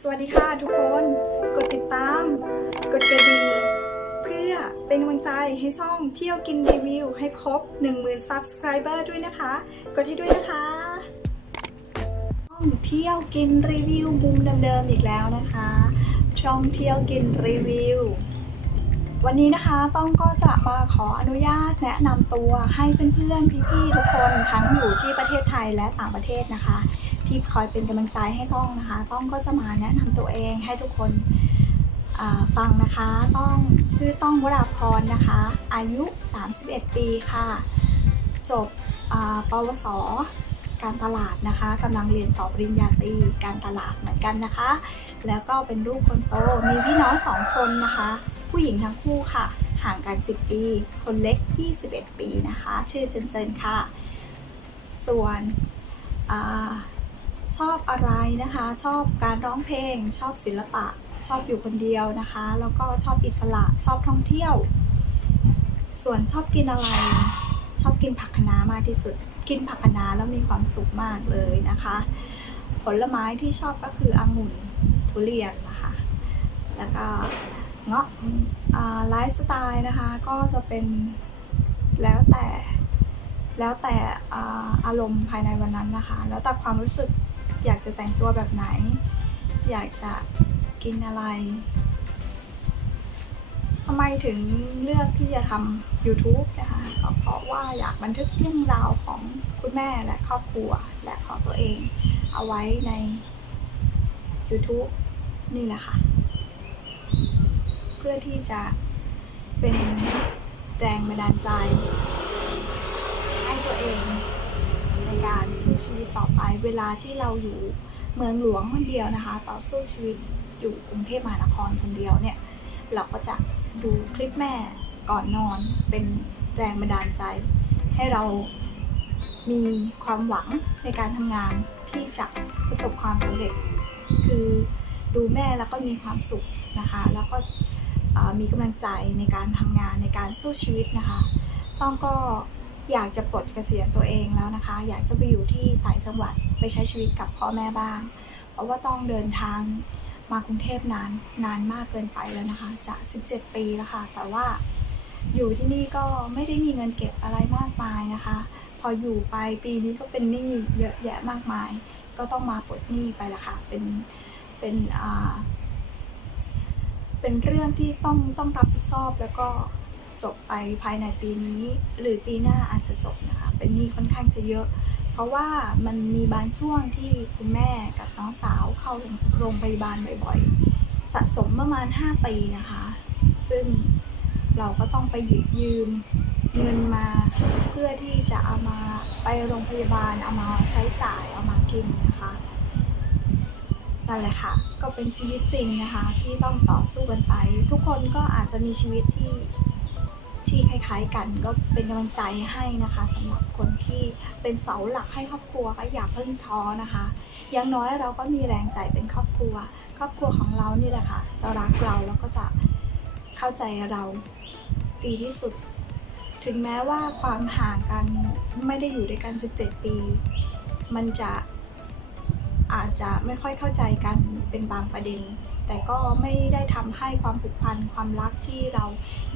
สวัสดีค่ะทุกคน กดติดตาม กดกระดิ่งเพื่อเป็นกำลังใจให้ช่องเที่ยวกินรีวิว ให้ครบ 10,000 Subscriber ด้วยนะคะ กดให้ด้วยนะคะช่องเที่ยวกินรีวิวมุมเดิมๆอีกแล้วนะคะ ช่องเที่ยวกินรีวิว วันนี้นะคะต้องก็จะมาขออนุญาตแนะนำตัวให้เพื่อนๆพี่ๆทุกคนทั้งอยู่ที่ประเทศไทยและต่างประเทศนะคะ ที่คอยเป็นกำลังใจให้ต้องนะคะ ต้องก็จะมาแนะนำตัวเองให้ทุกคนฟังนะคะ ต้องชื่อต้องวราพรนะคะ อายุ 31 ปีค่ะ จบปวสการตลาดนะคะกำลังเรียนต่อปริญญาตรีการตลาดเหมือนกันนะคะ แล้วก็เป็นลูกคนโตมีพี่น้องสองคนนะคะ ผู้หญิงทั้งคู่ค่ะ ห่างกัน 10 ปี คนเล็ก 21 ปีนะคะ ชื่อเจนเจนค่ะ ส่วนอชอบอะไรนะคะ ชอบการร้องเพลง ชอบศิลปะ ชอบอยู่คนเดียวนะคะ แล้วก็ชอบอิสระ ชอบท่องเที่ยว ส่วนชอบกินอะไร ชอบกินผักคะน้ามากที่สุด กินผักคะน้าแล้วมีความสุขมากเลยนะคะ ผลไม้ที่ชอบก็คือองุ่น ทุเรียนนะคะ แล้วก็ เงาะอ่าไลฟ์สไตล์นะคะก็จะเป็นแล้วแต่แล้วแต่อาอารมณ์ภายในวันนั้นนะคะ แล้วแต่ความรู้สึกอยากจะแต่งตัวแบบไหน อยากจะกินอะไรทำไมถึงเลือกที่จะทำ YouTube นะคะก็เพราะว่าอยากบันทึกเรื่องราวของคุณแม่และครอบครัวและของตัวเอง เอาไว้ใน YouTube นี่แหละค่ะ พื่อที่จะเป็นแรงบันดาลใจ ให้ตัวเองในการสู้ชีวิตต่อไป เวลาที่เราอยู่เมืองหลวงคนเดียวนะคะ ต่อสู้ชีวิตอยู่กรุงเทพมหานครคนเดียวเนี่ย เราก็จะดูคลิปแม่ก่อนนอนเป็นแรงบันดาลใจ ให้เรามีความหวังในการทำงานที่จะประสบความสำเร็จ คือดูแม่แล้วก็มีความสุขนะคะ แล้วก็ มีกำลังใจในการทำงานในการสู้ชีวิตนะคะ ต้องก็อยากจะปลดเกษียณตัวเองแล้วนะคะ อยากจะไปอยู่ที่ต่างจังหวัดไปใช้ชีวิตกับพ่อแม่บ้าง เพราะว่าต้องเดินทางมากรุงเทพนานนานมากเกินไปแล้วนะคะ จะ 17 ปีแล้วค่ะ แต่ว่าอยู่ที่นี่ก็ไม่ได้มีเงินเก็บอะไรมากมายนะคะ พออยู่ไปปีนี้ก็เป็นหนี้เยอะแยะมากมาย ก็ต้องมาปลดหนี้ไปละค่ะ เป็นเป็นอ่า เป็นเรื่องที่ต้องต้องรับผิดชอบแล้วก็จบไปภายในปีนี้ หรือปีหน้าอาจจะจบนะคะ เป็นหนี้ค่อนข้างจะเยอะ เพราะว่ามันมีบางช่วงที่คุณแม่กับน้องสาวเข้าโรงพยาบาลบ่อยๆ สะสมประมาณ 5 ปีนะคะ ซึ่งเราก็ต้องไปหยิบยืมเงินมาเพื่อที่จะเอามาไปโรงพยาบาลเอามาใช้จ่ายเอามากินนะคะ นั่นแหละค่ะ ก็เป็นชีวิตจริงนะคะ ที่ต้องต่อสู้กันไป ทุกคนก็อาจจะมีชีวิตที่ที่คล้ายๆกันก็เป็นกำลังใจให้นะคะสำหรับคนที่เป็นเสาหลักให้ครอบครัวก็อย่าเพิ่งท้อนะคะอย่างน้อยเราก็มีแรงใจเป็นครอบครัว ครอบครัวของเรานี่แหละค่ะจะรักเราแล้วก็จะเข้าใจเราดีที่สุด ถึงแม้ว่าความห่างกันไม่ได้อยู่ด้วยกัน 17 ปี มันจะ อาจจะไม่ค่อยเข้าใจกันเป็นบางประเด็น แต่ก็ไม่ได้ทำให้ความผูกพันความรักที่เรา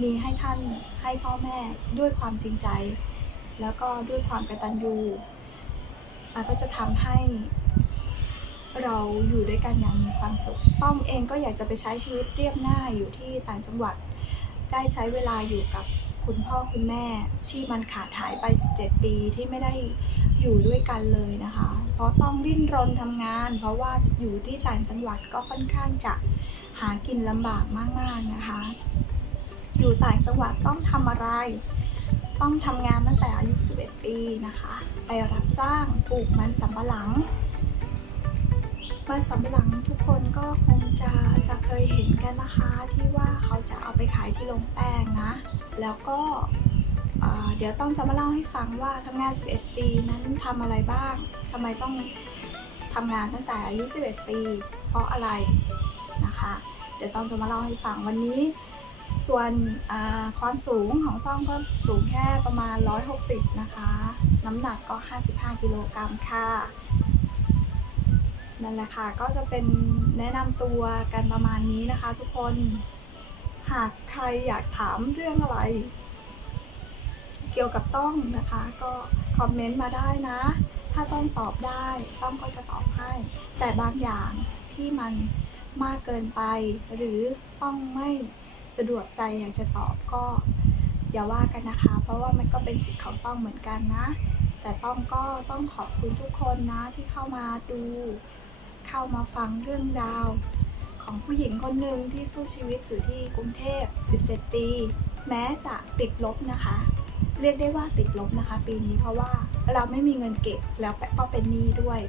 มีให้ท่านให้พ่อแม่ด้วยความจริงใจ แล้วก็ด้วยความกตัญญูมันก็จะทำให้เราอยู่ด้วยกันอย่างมีความสุข ป้อมเองก็อยากจะไปใช้ชีวิตเรียบง่ายอยู่ที่ต่างจังหวัด ได้ใช้เวลาอยู่กับ คุณพ่อคุณแม่ที่มันขาดหายไป 17 ปีที่ไม่ได้อยู่ด้วยกันเลยนะคะ เพราะต้องดิ้นรนทำงาน เพราะว่าอยู่ที่ต่างจังหวัดก็ค่อนข้างจะหากินลำบากมากๆนะคะ อยู่ต่างจังหวัดต้องทำอะไร ต้องทำงานตั้งแต่อายุ 11 ปีนะคะ ไปรับจ้างปลูกมันสำปะหลัง มันสำหลังทุกคนก็คงจะจะเคยเห็นกันนะคะ ที่ว่าเขาจะเอาไปขายที่โรงแป้งนะ แล้วก็เดี๋ยวต้องจะมาเล่าให้ฟังว่าทำงาน 11 ปีนั้นทำอะไรบ้างทำไมต้องทำงานตั้งแต่อายุ 11 ปี เพราะอะไรนะคะ เดี๋ยวต้องจะมาเล่าให้ฟังวันนี้ ส่วนความสูงของต้องก็สูงแค่ประมาณ 160 นะคะ น้ำหนักก็ 55 กิโลกรัมค่ะ นั่นแหละค่ะ ก็จะเป็นแนะนำตัวกันประมาณนี้นะคะ ทุกคน หากใครอยากถามเรื่องอะไร เกี่ยวกับต้องนะคะ ก็คอมเมนต์มาได้นะ ถ้าต้องตอบได้ต้องก็จะตอบให้ แต่บางอย่างที่มันมากเกินไป หรือต้องไม่สะดวกใจอยากจะตอบก็อย่าว่ากันนะคะ เพราะว่ามันก็เป็นสิทธิ์ของต้องเหมือนกันนะ แต่ต้องก็ต้องขอบคุณทุกคนนะที่เข้ามาดู เข้ามาฟังเรื่องราว ของผู้หญิงคนหนึ่งที่สู้ชีวิตอยู่ที่กรุงเทพ 17 ปี แม้จะติดลบนะคะ เรียกได้ว่าติดลบนะคะ ปีนี้เพราะว่าเราไม่มีเงินเก็บแล้วก็เป็นหนี้ด้วย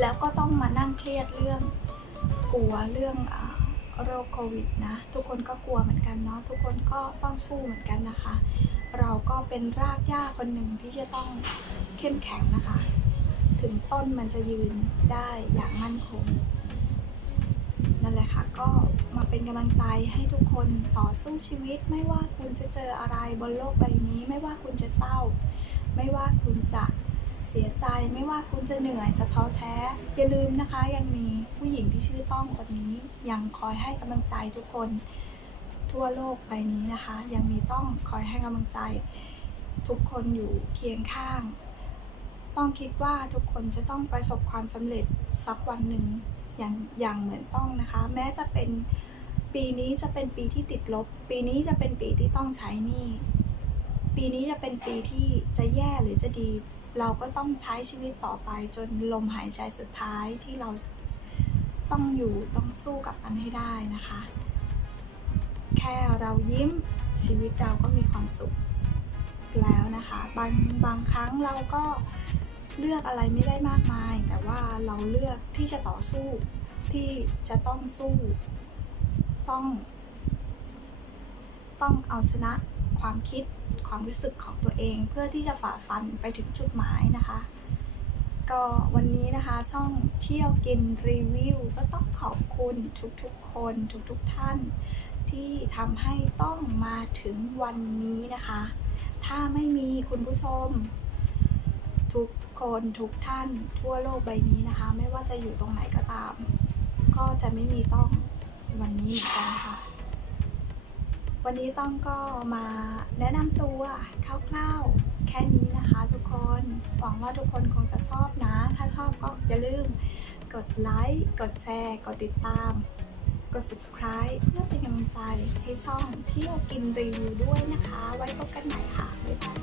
แล้วก็ต้องมานั่งเครียดเรื่องกลัวเรื่องโรคโควิดนะทุกคนก็กลัวเหมือนกันเนาะทุกคนก็ต้องสู้เหมือนกันนะคะ เราก็เป็นรากหญ้าคนหนึ่งที่จะต้องเข้มแข็งนะคะ ถึงต้นมันจะยืนได้อย่างมั่นคง นั่นแหละค่ะ ก็มาเป็นกำลังใจให้ทุกคนต่อสู้ชีวิต ไม่ว่าคุณจะเจออะไรบนโลกใบนี้ ไม่ว่าคุณจะเศร้า ไม่ว่าคุณจะเสียใจไม่ว่าคุณจะเหนื่อยจะท้อแท้ อย่าลืมนะคะ ยังมีผู้หญิงที่ชื่อต้องคนนี้ยังคอยให้กำลังใจทุกคน ทั่วโลกใบนี้นะคะ ยังมีต้องคอยให้กำลังใจ ทุกคนอยู่เคียงข้าง ต้องคิดว่าทุกคนจะต้องประสบความสำเร็จสักวันหนึ่งอย่างอย่างเหมือนต้องนะคะ แม้จะเป็นปีนี้จะเป็นปีที่ติดลบ ปีนี้จะเป็นปีที่ต้องใช้หนี้ปีนี้จะเป็นปีที่จะแย่หรือจะดี เราก็ต้องใช้ชีวิตต่อไปจนลมหายใจสุดท้ายที่เราต้องอยู่ต้องสู้กับมันให้ได้นะคะ แค่เรายิ้มชีวิตเราก็มีความสุขแล้วนะคะ บางบางครั้งเราก็ เลือกอะไรไม่ได้มากมาย แต่ว่าเราเลือกที่จะต่อสู้ที่จะต้องสู้ต้อง ต้องเอาชนะความคิดความรู้สึกของตัวเอง เพื่อที่จะฝ่าฟันไปถึงจุดหมายนะคะ ก็วันนี้นะคะช่องเที่ยวกินรีวิวก็ต้องขอบคุณทุกๆคนทุกๆท่าน ที่ทำให้ต้องมาถึงวันนี้นะคะ ถ้าไม่มีคุณผู้ชม ทุกคนทุกท่านทั่วโลกใบนี้นะคะ ไม่ว่าจะอยู่ตรงไหนก็ตาม ก็จะไม่มีต้องวันนี้เหมือนกันค่ะ วันนี้ต้องก็มาแนะนำตัวคร่าวๆแค่นี้นะคะ ทุกคนหวังว่าทุกคนคงจะชอบนะ ถ้าชอบก็อย่าลืมกดไลค์กดแชร์กดติดตาม กด subscribe เพื่อเป็นกำลังใจให้ช่องเที่ยวกินรีวิวด้วยนะคะ ไว้พบกันใหม่ค่ะบ๊ายบาย